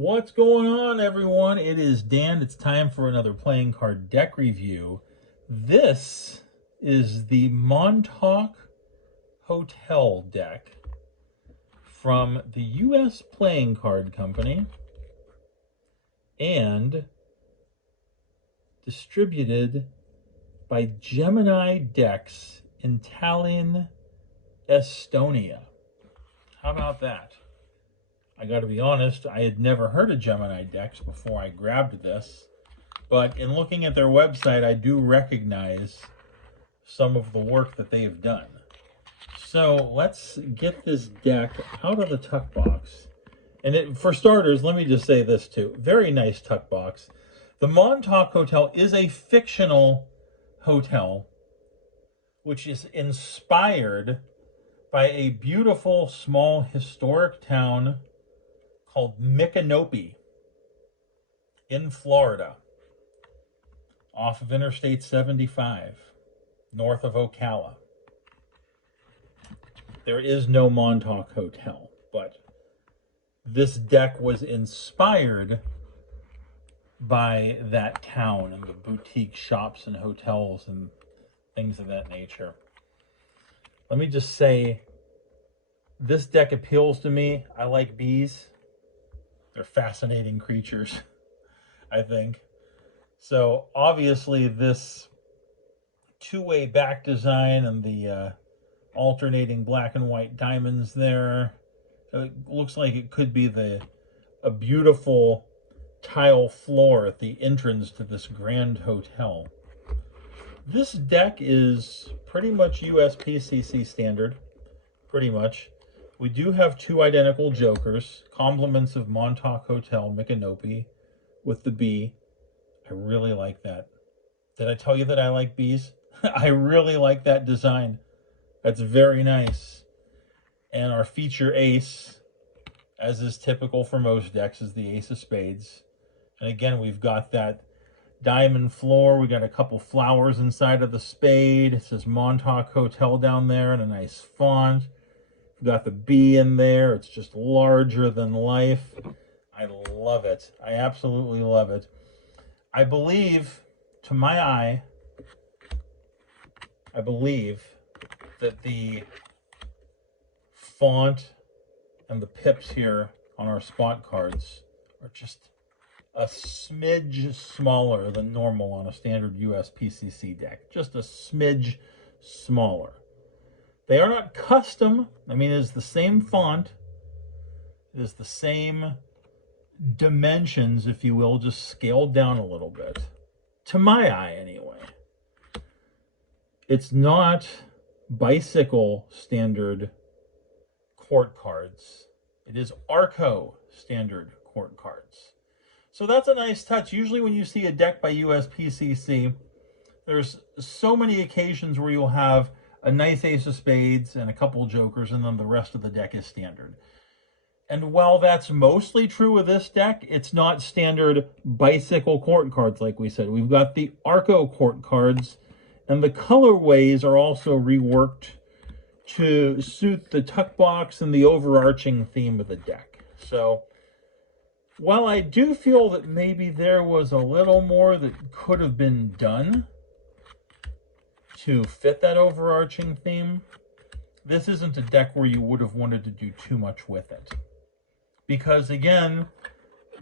What's going on, everyone? It is Dan. It's time for another playing card deck review. This is the Montauk Hotel deck from the US Playing Card Company and distributed by Gemini Decks in Tallinn, Estonia. How about that? I got to be honest, I had never heard of Gemini Decks before I grabbed this, but in looking at their website, I do recognize some of the work that they've done. So let's get this deck out of the tuck box. And for starters, let me just say this too. Very nice tuck box. The Montauk Hotel is a fictional hotel, which is inspired by a beautiful, small, historic town called Micanopy in Florida, off of Interstate 75, north of Ocala. There is no Montauk Hotel, but this deck was inspired by that town and the boutique shops and hotels and things of that nature. Let me just say, this deck appeals to me. I like bees. They're fascinating creatures, I think. So obviously this two-way back design and the alternating black and white diamonds there, it looks like it could be a beautiful tile floor at the entrance to this grand hotel. This deck is pretty much USPCC standard, pretty much. We do have two identical jokers, compliments of Montauk Hotel, Micanopy, with the bee. I really like that. Did I tell you that I like bees? I really like that design. That's very nice. And our feature ace, as is typical for most decks, is the ace of spades. And again, we've got that diamond floor. We got a couple flowers inside of the spade. It says Montauk Hotel down there in a nice font. We've got the bee in there. It's just larger than life. I love it. I absolutely love it. I believe, to my eye, I believe that the font and the pips here on our spot cards are just a smidge smaller than normal on a standard USPCC deck. Just a smidge smaller. They are not custom. I mean, it is the same font. It is the same dimensions, if you will, just scaled down a little bit. To my eye, anyway. It's not bicycle standard court cards. It is Arco standard court cards. So that's a nice touch. Usually when you see a deck by USPCC, there's so many occasions where you'll have a nice ace of spades and a couple jokers, and then the rest of the deck is standard. And while that's mostly true of this deck, it's not standard bicycle court cards like we said. We've got the Arco court cards, and the colorways are also reworked to suit the tuck box and the overarching theme of the deck. So while I do feel that maybe there was a little more that could have been done to fit that overarching theme, this isn't a deck where you would have wanted to do too much with it. Because again,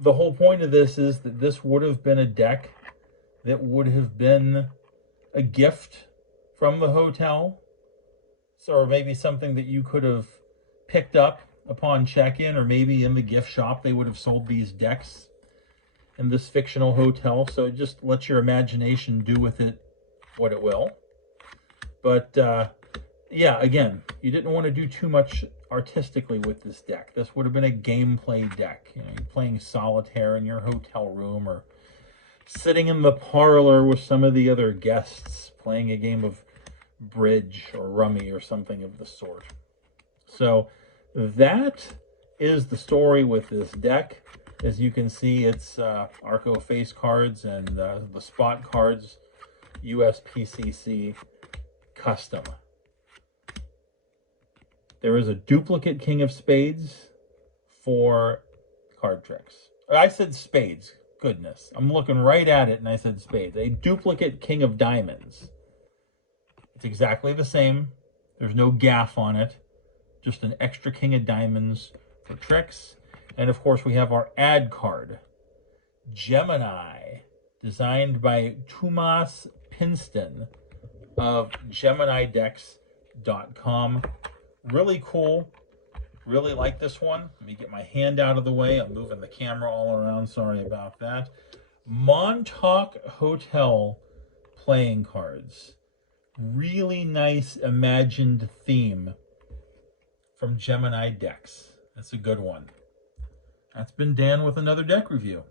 the whole point of this is that this would have been a deck that would have been a gift from the hotel. So, or maybe something that you could have picked up upon check-in, or maybe in the gift shop they would have sold these decks in this fictional hotel. So just let your imagination do with it what it will. But yeah, again, you didn't want to do too much artistically with this deck. This would have been a gameplay deck. You know, you're playing solitaire in your hotel room, or sitting in the parlor with some of the other guests playing a game of bridge or rummy or something of the sort. So that is the story with this deck. As you can see, it's Arco face cards and the spot cards, USPCC custom. There is a duplicate King of Spades for card tricks. I said spades. Goodness. I'm looking right at it and I said spades. A duplicate king of diamonds. It's exactly the same. There's no gaff on it. Just an extra king of diamonds for tricks. And of course we have our ad card. Gemini. Designed by Tomas Pinston of GeminiDecks.com. Really cool. Really like this one. Let me get my hand out of the way. I'm moving the camera all around. Sorry about that. Montauk Hotel playing cards. Really nice imagined theme from Gemini Decks. That's a good one. That's been Dan with another deck review.